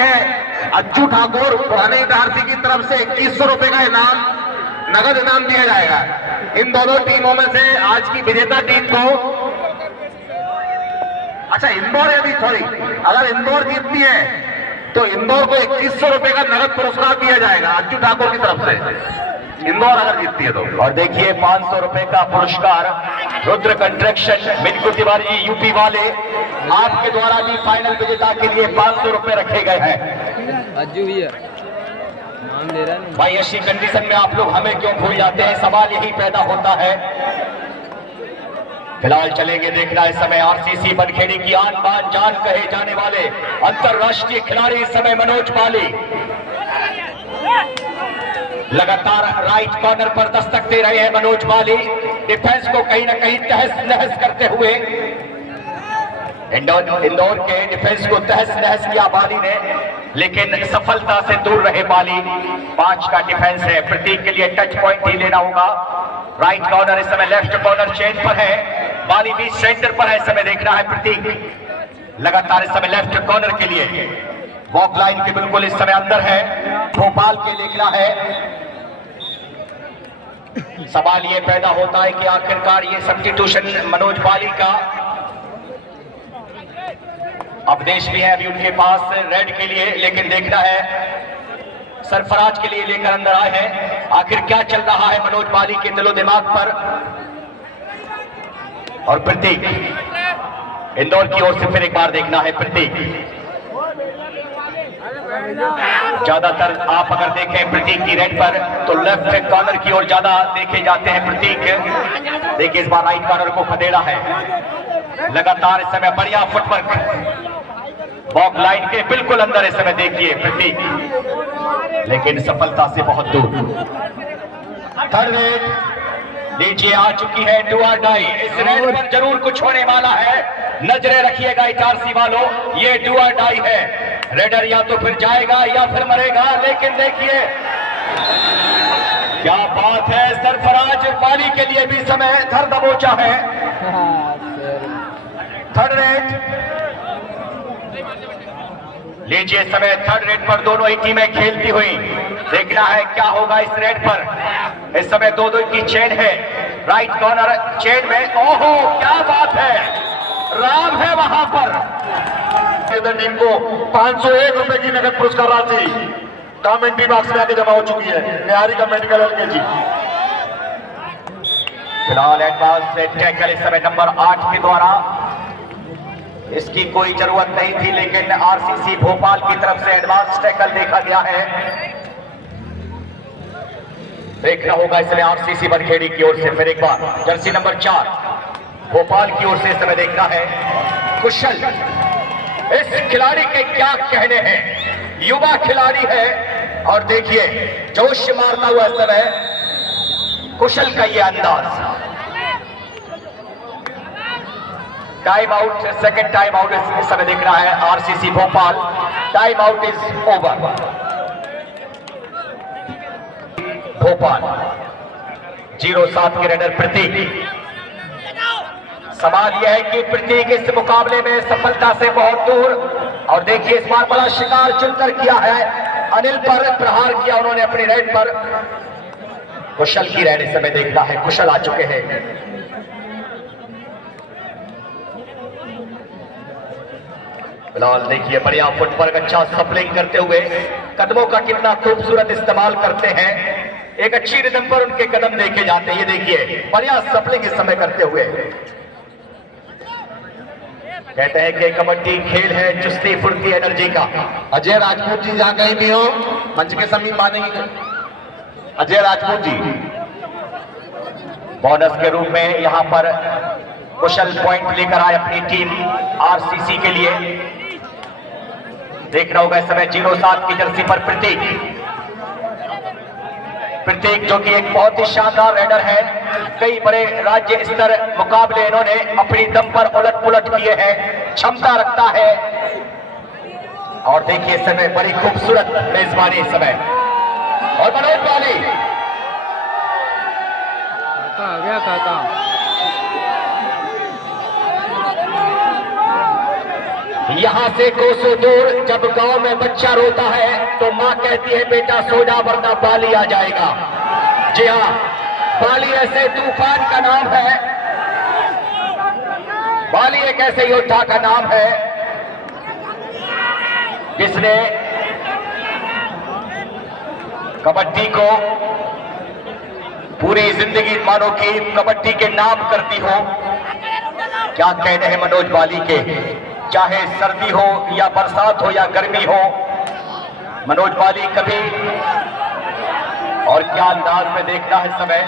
है अज्जू ठाकुर पुराने इटारसी की तरफ से 2100 रुपए का इनाम, नगद इनाम दिया जाएगा। इन दोनों टीमों में से आज की विजेता टीम को, अच्छा इंदौर यदि सॉरी अगर इंदौर जीतती है तो इंदौर को 2100 रुपए का नगद पुरस्कार दिया जाएगा अज्जू ठाकुर की तरफ से, इंदौर अगर जीतती है तो। और देखिए 500 रुपए का पुरस्कार रुद्र कंस्ट्रक्शन मिंकू तिवारी यूपी वाले, आपके द्वारा भी फाइनल विजेता के लिए 500 रुपए रखे गए हैं। अज्जू भैया नाम ले रहा है भाई ऐसी कंडीशन में आप लोग हमें क्यों भूल जाते हैं, सवाल यही पैदा होता है। फिलहाल चलेंगे देखना इस समय आरसीसी बनखेड़ी की आन बान जान कहे जाने वाले अंतरराष्ट्रीय खिलाड़ी इस समय मनोज पाली लगातार राइट कॉर्नर पर दस्तक दे रहे हैं। मनोज पाली डिफेंस को कहीं ना कहीं तहस नहस करते हुए, इंदौर के डिफेंस को तहस नहस किया बाली ने, लेकिन सफलता से दूर रहे बाली। 5 का डिफेंस है, प्रतीक के लिए टच पॉइंट ही लेना होगा। राइट कॉर्नर इस समय लेफ्ट कॉर्नर चेंज पर है, बाली भी सेंटर पर है, इस समय देखना है प्रतीक लगातार इस समय लेफ्ट कॉर्नर के लिए वॉक लाइन के बिल्कुल इस समय अंदर है, भोपाल के देखना है। सवाल ये पैदा होता है कि आखिरकार ये सब्स्टिट्यूशन मनोज पाली का अवदेश भी है अभी उनके पास रेड के लिए, लेकिन देखना है सरफराज के लिए लेकर अंदर आए हैं। आखिर क्या चल रहा है मनोज पाली के दिलो दिमाग पर। और प्रतीक इंदौर की ओर से फिर एक बार देखना है प्रतीक। ज्यादातर आप अगर देखें प्रतीक की रेड पर तो लेफ्ट कॉर्नर की ओर ज्यादा देखे जाते हैं प्रतीक। देखिए इस बार राइट कॉर्नर को खदेड़ा है लगातार इस समय, बढ़िया फुटवर्क वॉक लाइन के बिल्कुल अंदर इस समय देखिए प्रतीक, लेकिन सफलता से बहुत दूर। थर्ड रेड नीचे आ चुकी है, डू और डाई। इस रेड पर जरूर कुछ होने वाला है, नजरें रखिएगा इटारसी वालों, ये डू और डाई है। रेडर या तो फिर जाएगा या फिर मरेगा, लेकिन देखिए क्या बात है, सरफराज पाली के लिए भी समय धर दबोचा है। थर्ड रेड लीजिए समय, थर्ड रेड पर दोनों ही टीमें खेलती हुई, देखना है क्या होगा इस रेड पर। इस समय दो की चेन है, राइट कॉर्नर चेन में, ओहो क्या बात है, राम है वहां पर। टीम को 501 रुपए की नगद पुरस्कार राशि कमेंट्री बॉक्स में आके जमा हो चुकी है, निहारी का मेडिकल एलकेजी। फिलहाल एडवांस टैकल इस समय नंबर 8 के द्वारा, इसकी कोई जरूरत नहीं थी, लेकिन आरसीसी भोपाल की तरफ से एडवांस टैकल देखा गया है। देखना होगा इसमें आरसीसी बनखेड़ी की ओर से फिर एक बार जर्सी नंबर 4 भोपाल की ओर से इस समय देखना है कुशल। इस खिलाड़ी के क्या कहने हैं, युवा खिलाड़ी है और देखिए जोश मारता हुआ इस समय कुशल का ये अंदाज। Time out, second time out इस समय देख रहा है RCC Bhopal. Time out is over. Bhopal 07 के रेडर प्रतीक। सवाल यह है कि प्रतीक इस मुकाबले में सफलता से बहुत दूर, और देखिए इस बार बड़ा शिकार चुनकर किया है, अनिल पर प्रहार किया उन्होंने अपनी रेड पर। कुशल की रेड इस समय देखना है, कुशल आ चुके हैं। फिलहाल देखिए बढ़िया फुटवर्क, अच्छा सप्लिंग करते हुए, कदमों का कितना खूबसूरत इस्तेमाल करते हैं, एक अच्छी रिदम पर उनके कदम देखे जाते हैं। ये देखिए बढ़िया सप्लिंग इस समय करते हुए। कहते हैं कि कबड्डी खेल है चुस्ती फुर्ती एनर्जी का। अजय राजपूत जी जहां कहीं भी हो मंच के समीप मानेंगे। अजय राजपूत जी बोनस के रूप में यहां पर कुशल पॉइंट लेकर आए अपनी टीम आरसीसी के लिए। देखना होगा इस समय 07 की जर्सी पर प्रतीक। प्रतीक जो कि एक बहुत ही शानदार रेडर है, कई बड़े राज्य स्तर मुकाबले इन्होंने अपनी दम पर उलट पुलट किए हैं, क्षमता रखता है। और देखिए इस समय बड़ी खूबसूरत मेजबानी इस समय, और मनोज पाली आ गया काका। यहाँ से कोसों दूर जब गांव में बच्चा रोता है तो माँ कहती है बेटा सो जा वरना बाली आ जाएगा। जी हाँ, बाली ऐसे तूफान का नाम है, बाली एक ऐसे योद्धा का नाम है जिसने कबड्डी को पूरी जिंदगी मानो कि कबड्डी के नाम करती हो। क्या कहने हैं मनोज बाली के, चाहे सर्दी हो या बरसात हो या गर्मी हो, मनोज बाली कभी, और क्या अंदाज में देखना है समय।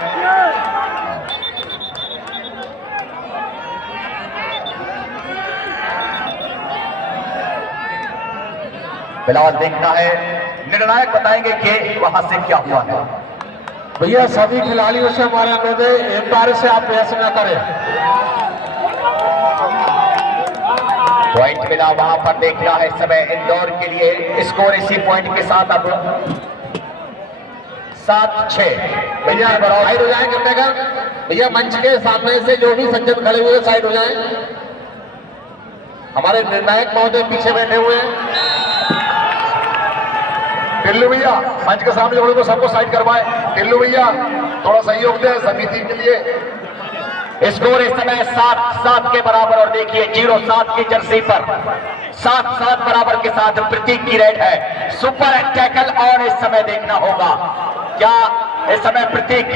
फिलहाल देखना है, निर्णायक बताएंगे कि वहां से क्या हुआ है। भैया सभी खिलाड़ियों से हमारे अनुरोध है एक बार से आप बहस न करें। पॉइंट मिला वहां पर, देखना है समय इंदौर के लिए स्कोर इसी पॉइंट के साथ अब 7-6। भैया साइड हो जाए कन्टेकर, भैया मंच के सामने से जो भी सज्जन खड़े हुए साइड हो जाएं। हमारे निर्णायक महोदय पीछे बैठे हुए हैं। टिल्लू भैया मंच के सामने लोगों को सबको साइड करवाए। टिल्लू भैया थोड़ा सहयोग दें समिति के लिए। स्कोर इस समय 7-7 के बराबर, और देखिए 0-7 की जर्सी पर 7-7 बराबर के साथ प्रतीक की रेड है। सुपर टैकल, और इस समय देखना होगा क्या इस समय प्रतीक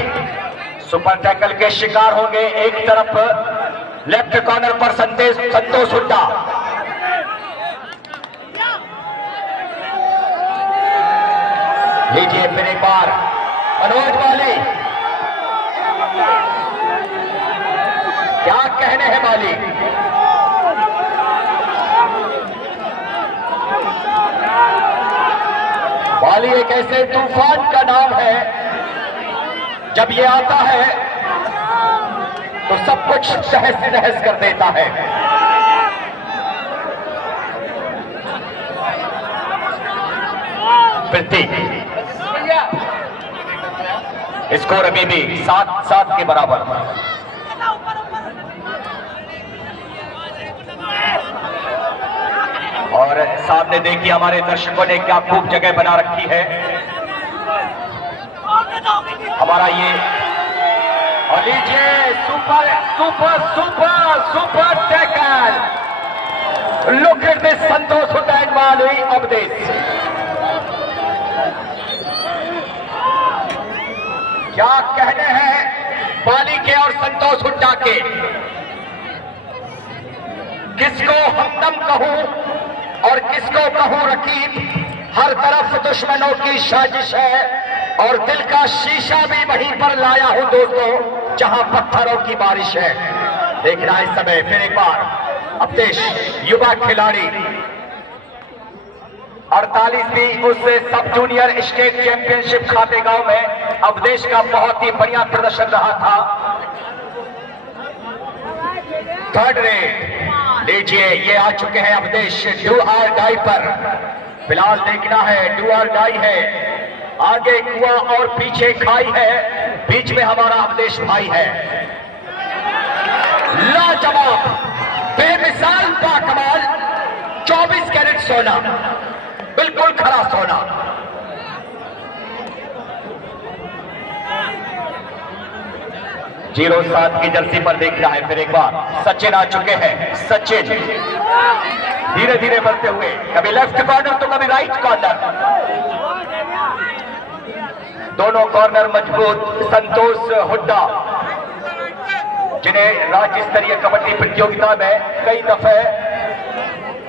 सुपर टैकल के शिकार होंगे। एक तरफ लेफ्ट कॉर्नर पर संतोष हुड्डा, लीजिए फिर एक बार मनोज बाली, क्या कहने हैं बाली। बाली एक ऐसे तूफान का नाम है, जब ये आता है तो सब कुछ तहस नहस कर देता है। प्रतीक, स्कोर अभी भी 7-7 के बराबर। और सामने देखिए हमारे दर्शकों ने क्या खूब जगह बना रखी है। हमारा ये, और लीजिए super super super super tackle, look at this Santosh Hooda and Bali of this. क्या कहने हैं बाली के और संतोष हुड्डा के। किसको हमदम कहूं और किसको कहूं रकीब, हर तरफ दुश्मनों की साजिश है, और दिल का शीशा भी वहीं पर लाया हूं दोस्तों जहां पत्थरों की बारिश है। देखना इस समय फिर एक बार अवधेश, युवा खिलाड़ी, 48वीं उस सब जूनियर स्टेट चैंपियनशिप खातेगांव में अवधेश का बहुत ही बढ़िया प्रदर्शन रहा था। थर्ड रेट, लीजिए ये आ चुके हैं अवधेश डू आर डाई पर। फिलहाल देखना है डू आर डाई है, आगे कुआं और पीछे खाई है, बीच में हमारा अवधेश भाई है। लाजवाब, बेमिसाल, बाकमाल, 24 कैरेट सोना, बिल्कुल खरा सोना। जीरो 7 की जर्सी पर देखना है फिर एक बार। सचिन आ चुके हैं, सचिन धीरे धीरे बढ़ते हुए, कभी लेफ्ट कॉर्नर तो कभी राइट कॉर्नर, दोनों कॉर्नर मजबूत। संतोष हुड्डा जिन्हें राज्य स्तरीय कबड्डी प्रतियोगिता में कई दफे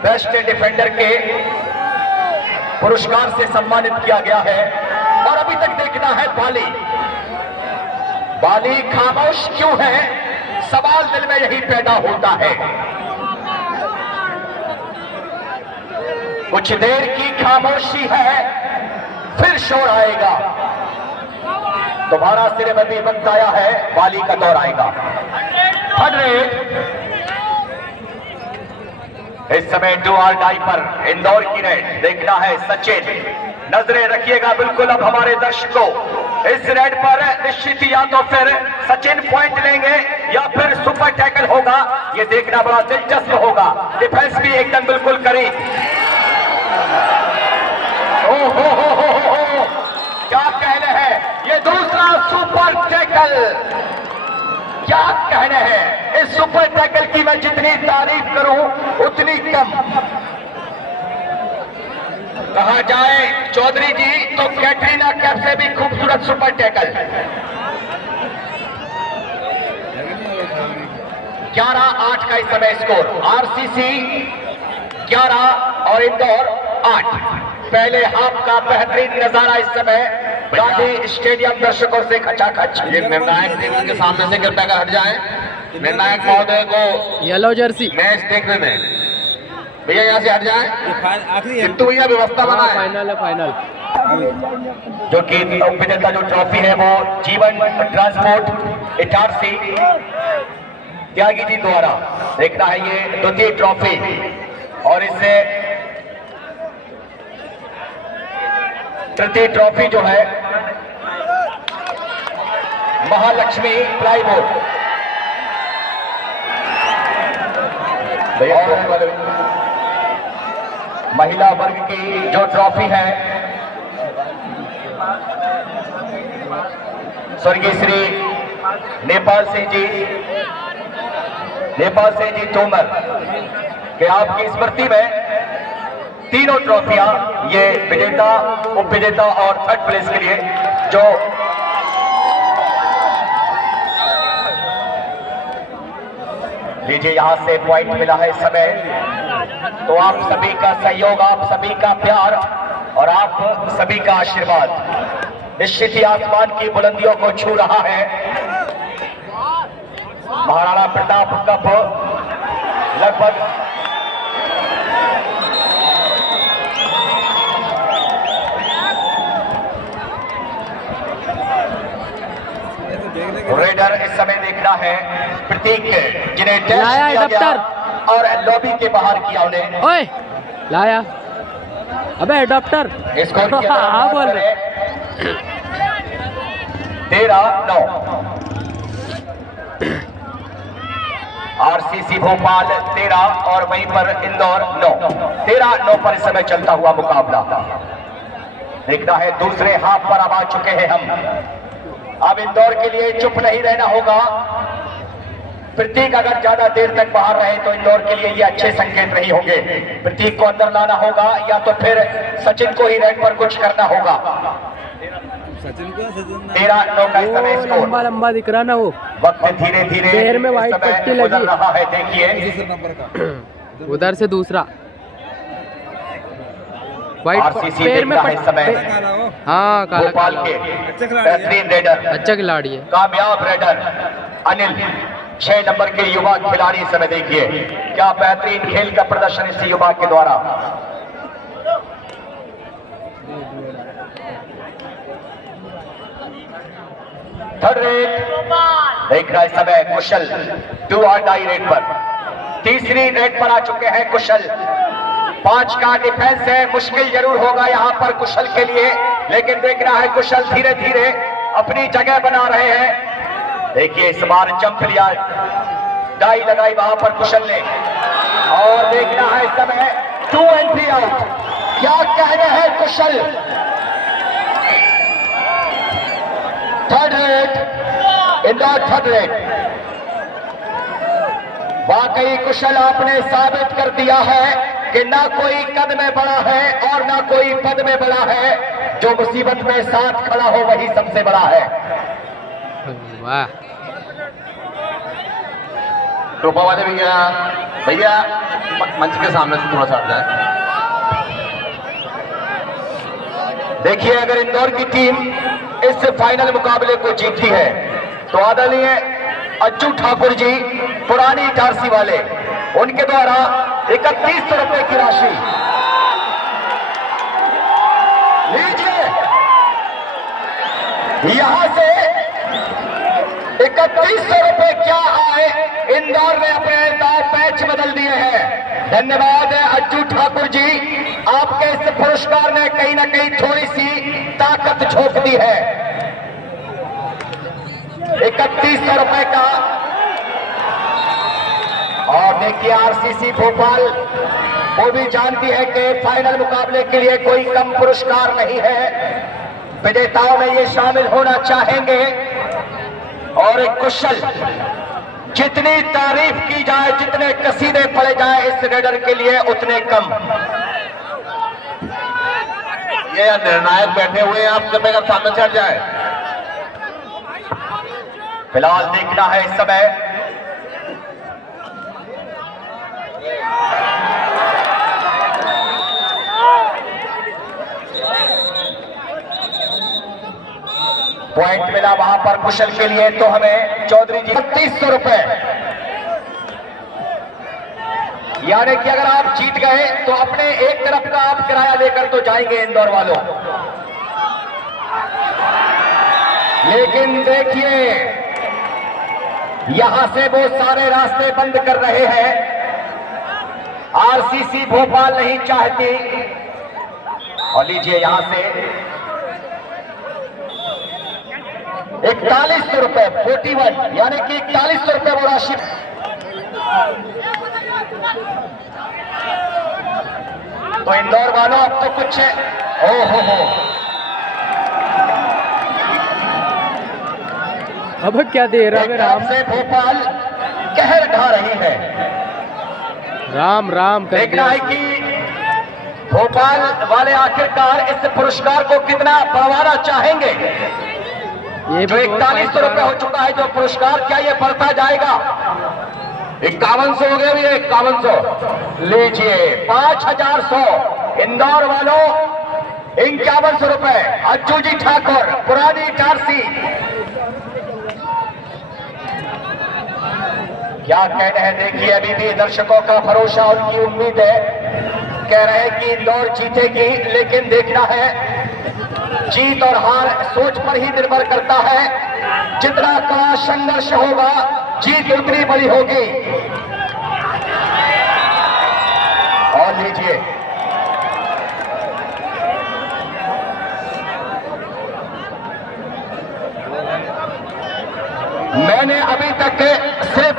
बेस्ट डिफेंडर के पुरस्कार से सम्मानित किया गया है। और अभी तक देखना है बाली, बाली खामोश क्यों है, सवाल दिल में यही पैदा होता है। कुछ देर की खामोशी है, फिर शोर आएगा। दोबारा सिरेबंदी वक्त आया है, बाली का दौर आएगा। 100 इस समय डू आर डाई पर इंदौर की रेड। देखना है सचिन, नजरें रखिएगा बिल्कुल अब हमारे दर्शकों। इस रेड पर निश्चित ही या तो फिर सचिन पॉइंट लेंगे या फिर सुपर टैकल होगा, ये देखना बड़ा दिलचस्प होगा। डिफेंस भी एकदम बिल्कुल करी। ओ हो, क्या कहने हैं, ये दूसरा सुपर टैकल, क्या कहने हैं। इस सुपर टैकल की मैं जितनी तारीफ करूं उतनी कम। कहा जाए चौधरी जी तो कैटरीना कैफ से भी खूबसूरत सुपर टैकल। 11-8 का इस समय स्कोर। आरसीसी 11 और इंदौर 8। पहले हाफ का बेहतरीन नजारा इस समय गांधी स्टेडियम दर्शकों से खचाखच। ये निर्णायक टीम के सामने से कृपया कर हट जाएं। निर्णायक महोदय को येलो जर्सी मैच देखने में भैया यहाँ से हट जाएं। किंतु भैया व्यवस्था बनाए। फाइनल है, फाइनल। जो कि विजेता जो ट्रॉफी है वो जीवन ट्रांसपोर्ट इटारसी त्यागी जी द्वारा देखना है ये द्वितीय ट्रॉफी। और इससे तृतीय ट्रॉफी जो है महालक्ष्मी प्लाईवुड। महिला वर्ग की जो ट्रॉफी है स्वर्गीय श्री नेपाल सिंह जी तोमर के आपकी स्मृति में तीनों ट्रॉफियां ये विजेता, उप विजेता और थर्ड प्लेस के लिए जो लीजिए यहां से पॉइंट मिला है इस समय। तो आप सभी का सहयोग, आप सभी का प्यार और आप सभी का आशीर्वाद निश्चित ही आसमान की बुलंदियों को छू रहा है। महाराणा प्रताप कप लगभग रेडर इस समय देखना है प्रतीक जिन्हें डैश लाया किया गया एडाप्टर। और लॉबी के बाहर किया उन्हें। ओए लाया, अबे एडाप्टर। स्कोर किया हाँ बोल रहे 13-9। आरसीसी भोपाल 13 और वहीं पर इंदौर 9। 13-9 पर इस समय चलता हुआ मुकाबला देखना है। दूसरे हाफ पर अब आ चुके हैं हम। अब इंदौर के लिए चुप नहीं रहना होगा। प्रतीक अगर ज्यादा देर तक बाहर रहे तो इंदौर के लिए ये अच्छे संकेत नहीं होंगे। प्रतीक को अंदर लाना होगा या तो फिर सचिन को ही रेड पर कुछ करना होगा। 13-9 का इस समय स्कोर। लंबा लंबा दिख रहा ना वो, वक्त धीरे धीरे पैर में वाइट पट्टी लगी गुजर रहा है। देखिए उधर से दूसरा आरसीसी पैर में देखता है इस समय। हाँ काला भोपाल के बेहतरीन रेडर, अच्छा खिलाड़ी है। कामयाब रेडर अनिल 6 नंबर के युवा खिलाड़ी इस समय देखिए क्या बेहतरीन खेल का प्रदर्शन इस युवा के द्वारा। थर्ड रेड देख रहा है इस समय कुशल 2 और डाई रेड पर। तीसरी रेड पर आ चुके हैं कुशल। 5 का डिफेंस है, मुश्किल जरूर होगा यहां पर कुशल के लिए, लेकिन देख रहा है कुशल धीरे धीरे अपनी जगह बना रहे हैं। देखिए इस बार जंप लिया, डाई लगाई वहां पर कुशल ने और देखना है इस समय 2 एंट्री आउट। क्या कहने हैं Kushal. Third raid Indore, third raid. वाकई कुशल आपने साबित कर दिया है कि ना कोई कद में बड़ा है और ना कोई पद में बड़ा है, जो मुसीबत में साथ खड़ा हो वही सबसे बड़ा है। वाह टोपा वाले भैया मंच के सामने से थोड़ा सा हट जाए। देखिए अगर इंदौर की टीम इस फाइनल मुकाबले को जीतती है तो आदरणीय अज्जू ठाकुर जी पुरानी इटारसी वाले, उनके द्वारा 3100 रुपए की राशि लीजिए। यहां से 3100 रुपए क्या आए, इंदौर ने अपने दाव पैच बदल दिए हैं। धन्यवाद अज्जू ठाकुर जी, आपके इस पुरस्कार ने कहीं ना कहीं थोड़ी सी ताकत झोंक दी है। 3100 रुपए का। और देखिए आरसीसी भोपाल वो भी जानती है कि फाइनल मुकाबले के लिए कोई कम पुरस्कार नहीं है, विजेताओं में ये शामिल होना चाहेंगे। और एक कुशल, जितनी तारीफ की जाए, जितने कसीदे पड़े जाए इस रेडर के लिए उतने कम। ये निर्णायक बैठे हुए हैं, आप जब अगर सामने चढ़ जाए। फिलहाल देखना है इस समय पॉइंट मिला वहां पर कुशल के लिए, तो हमें चौधरी जी 3200 रुपए, यानी कि अगर आप जीत गए तो अपने एक तरफ का आप किराया लेकर तो जाएंगे इंदौर वालों, लेकिन देखिए यहां से वो सारे रास्ते बंद कर रहे हैं। आरसीसी भोपाल नहीं चाहती। और लीजिए यहां से 4100 रुपए 41, यानी कि 4100 रुपए वो राशि। तो इंदौर वालों अब तो कुछ हो अब क्या दे रहा है राम से भोपाल कहर ढा रही है। राम राम कर देखना दिया। है कि भोपाल वाले आखिरकार इस पुरस्कार को कितना बढ़वाना चाहेंगे। ये जो 4100 रुपए हो चुका है जो पुरस्कार, क्या ये बढ़ता जाएगा? 5100 हो गया भैया, 5100। लीजिए 5100 इंदौर वालों, 5100 रुपए। अज्जू जी ठाकुर, पुरानी टारसी, क्या कहना है? देखिए अभी भी दर्शकों का भरोसा, उनकी उम्मीद है, कह रहे हैं कि इंदौर जीतेगी, लेकिन देखना है जीत और हार सोच पर ही निर्भर करता है। जितना कड़ा संघर्ष होगा जीत उतनी बड़ी होगी। और लीजिए मैंने अभी तक सिर्फ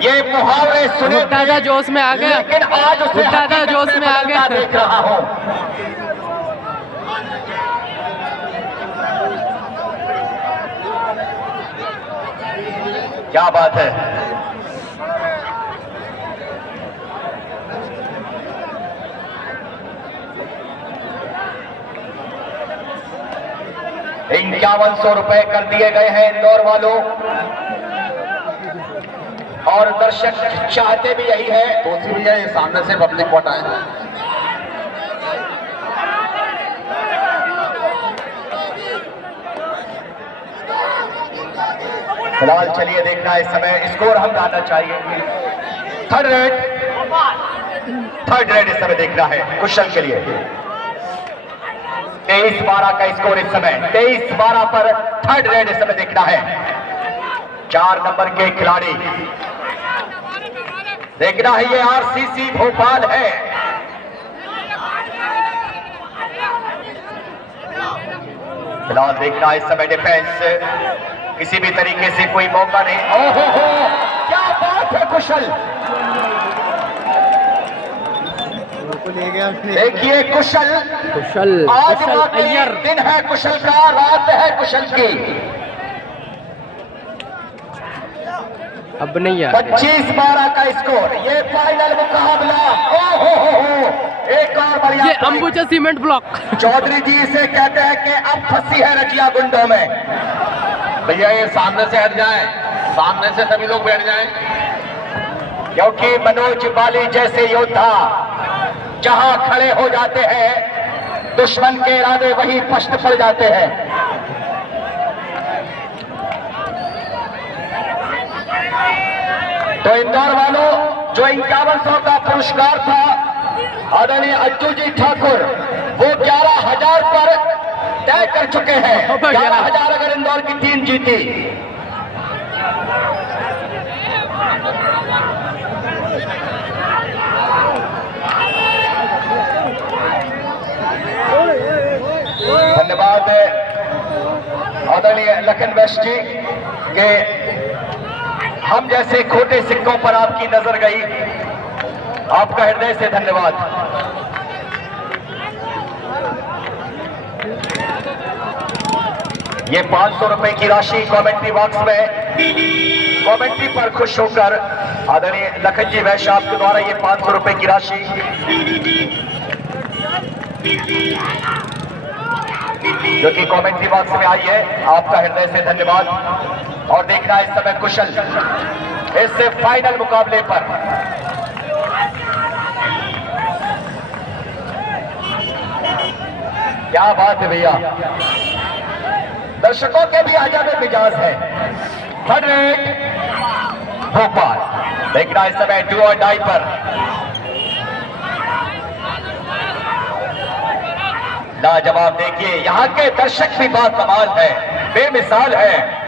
ये मुहावरे सुने, दादा जोश में आ गया, लेकिन आज उसे दादा जोश में आ गया। देख रहा हूं। क्या बात है? ₹5100 रुपए कर दिए गए हैं इंदौर वालों, और दर्शक चाहते भी यही है। दोषी भैया ये सामने से पब्लिक कोटा है। फिलहाल चलिए देखना इस समय स्कोर हम डालना चाहिए। थर्ड रेड इस समय देखना है कुशल के लिए। 23-12 का स्कोर इस समय, 23-12 पर थर्ड रेड इस समय देखना है। 4 नंबर के खिलाड़ी देखना है, ये आरसीसी भोपाल है। फिलहाल देखना इस समय डिफेंस, किसी भी तरीके से कोई मौका नहीं। ओहो हो, क्या बात है कुशल। देखिए कुशल आज वाकई अय्यर दिन है कुशल का, रात है कुशल की। अब नहीं है। 25-12 का स्कोर, ये फाइनल मुकाबला। ओहो हो, एक और बढ़िया ये अंबुजा सीमेंट ब्लॉक। चौधरी जी इसे कहते हैं कि अब फंसी है रजिया गुंडों में। भैया ये सामने से हट जाए, सामने से सभी लोग बैठ जाएं। क्योंकि मनोज बाली जैसे योद्धा जहां खड़े हो जाते हैं, दुश्मन के इरादे वहीं पस्त पड़ जाते हैं। तो इंदौर वालों, जो 5100 का पुरस्कार था, आदरणीय अज्जू जी ठाकुर वो 11,000 पर तय कर चुके हैं। 11,000 अगर इंदौर की टीम जीती। धन्यवाद आदरणीय लखन वैश्य जी। कि हम जैसे खोटे सिक्कों पर आपकी नजर गई। आपका हृदय से धन्यवाद। ये 500 रुपए की राशि कमेंट्री बॉक्स में कमेंट्री पर खुश होकर आदरणीय लखन जी वैश्य आपके द्वारा ये 500 रुपए की राशि जो कि कमेंट्री बॉक्स में आई है, आपका हृदय से धन्यवाद। और देखना इस समय कुशल इससे फाइनल मुकाबले पर क्या बात है भैया, दर्शकों के भी अजब मिजाज है। 100 भोपाल देखना इस समय डू और डाई पर लाजवाब। देखिए यहां के दर्शक भी बात कमाल है, बेमिसाल है।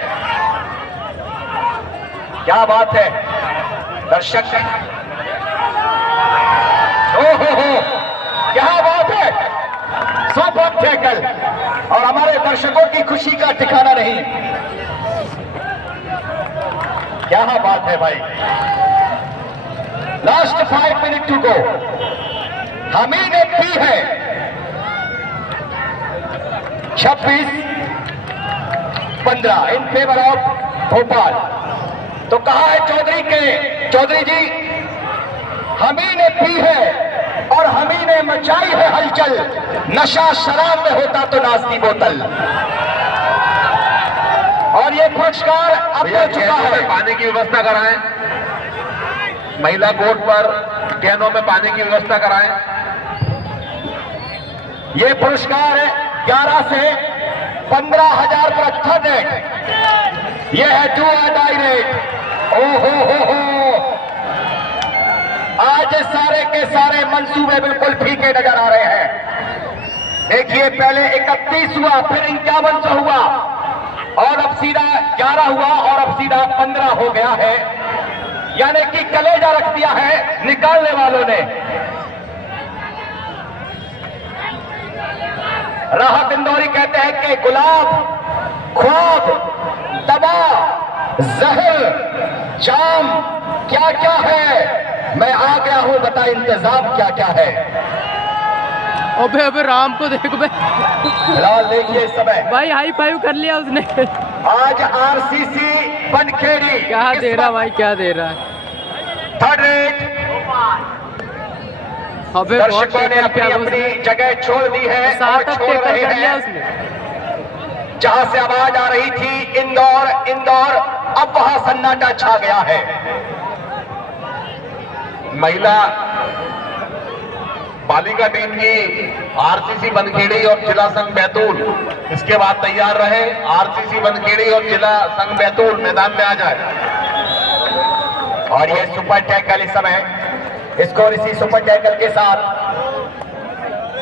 क्या बात है दर्शक, ओहो क्या बात है, सुपर टैकल। और हमारे दर्शकों की खुशी का ठिकाना नहीं। क्या बात है भाई। लास्ट 5 मिनट टू गो, हम ही ने पी है 26-15 इन फेवर ऑफ भोपाल। तो कहा है चौधरी जी, हम ही ने पी है और हम ही ने मचाई है हलचल। नशा शराब में होता तो नास्ती बोतल। और ये पुरस्कार अब हो चुका है। पानी की व्यवस्था कराएं, महिला कोर्ट पर कैनों में पानी की व्यवस्था कराएं। ये पुरस्कार 11 से 15,000 पर 3rd रेट। ये है डू और डाई रेट। ओहो आज सारे के सारे मंसूबे बिल्कुल फीके नजर आ रहे हैं। देखिए पहले 31 हुआ, फिर 51 हुआ और अब सीधा 11 हुआ और अब सीधा 15 हो गया है। यानी कि कलेजा रख दिया है निकालने वालों ने। राहत इंदौरी कहते हैं कि गुलाब, ख्वाब, दवा, जहर, जाम क्या क्या है, मैं आ गया हूं बता इंतजाम क्या क्या है। अबे राम को देख बे। फिलहाल देखिए इस समय भाई हाई फाइव कर लिया उसने। आज आरसीसी बनखेड़ी क्या दे रहा भाई, क्या दे रहा है। 3rd rate. अबे दर्शकों ने अपनी जगह छोड़ दी है और छोड़ रहे हैं। जहां से आवाज आ रही थी इंदौर, अब वहां सन्नाटा छा गया है। महिला बालिका टीम की आरसीसी बनखेड़ी और जिला संघ बैतूल इसके बाद तैयार रहे। आरसीसी बनखेड़ी और जिला संघ बैतूल मैदान में आ जाए। और ये सुपर टैकल इस समय स्कोर इसी सुपर टैकल के साथ।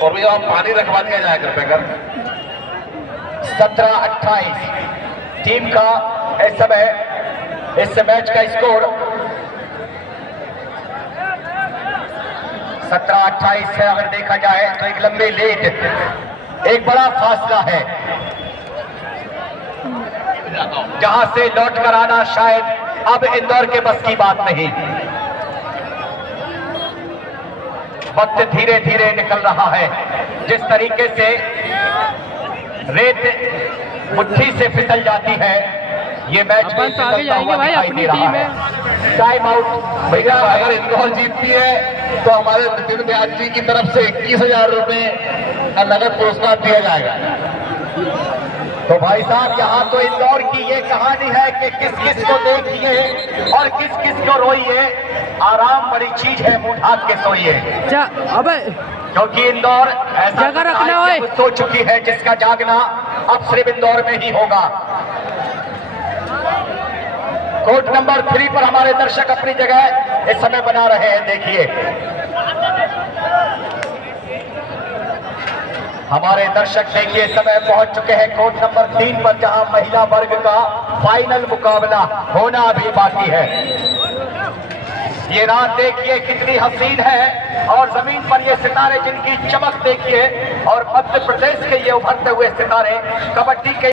और भैया आप पानी रखवा दिया जाए कृपया कर। 17-28 टीम का इस समय इस मैच का स्कोर 17-28 है। अगर देखा जाए तो एक लंबी लीड, एक बड़ा फासला है। जहां से लौट कर आना शायद अब इंदौर के बस की बात नहीं। वक्त धीरे धीरे निकल रहा है। जिस तरीके से रेत मुट्ठी से फिसल जाती है, ये मैच अपन तो आगे जाएंगे भाई अपनी टीम है। टाइम आउट भैया अगर इंदौर जीतती है तो हमारे नितिन ब्याज जी की तरफ से 21,000 रुपए का नगद पुरस्कार दिया जाएगा। तो भाई साहब यहाँ तो इंदौर की ये कहानी है कि किस किस को देखिए और किस किस को रोइए। आराम बड़ी चीज है, मुंह ढाक के सोइए। अबे क्योंकि इंदौर ऐसा जगह रखना है। सो चुकी है जिसका जागना अब सिर्फ इंदौर में ही होगा। कोर्ट नंबर 3 पर हमारे दर्शक अपनी जगह इस समय बना रहे हैं। देखिए हमारे दर्शक देखिए समय पहुंच चुके हैं कोर्ट नंबर 3 पर, जहां महिला वर्ग का फाइनल मुकाबला होना अभी बाकी है। ये रात देखिए कितनी हसीन है और जमीन पर ये सितारे जिनकी चमक देखिए। और मध्य प्रदेश के ये उभरते हुए सितारे कबड्डी के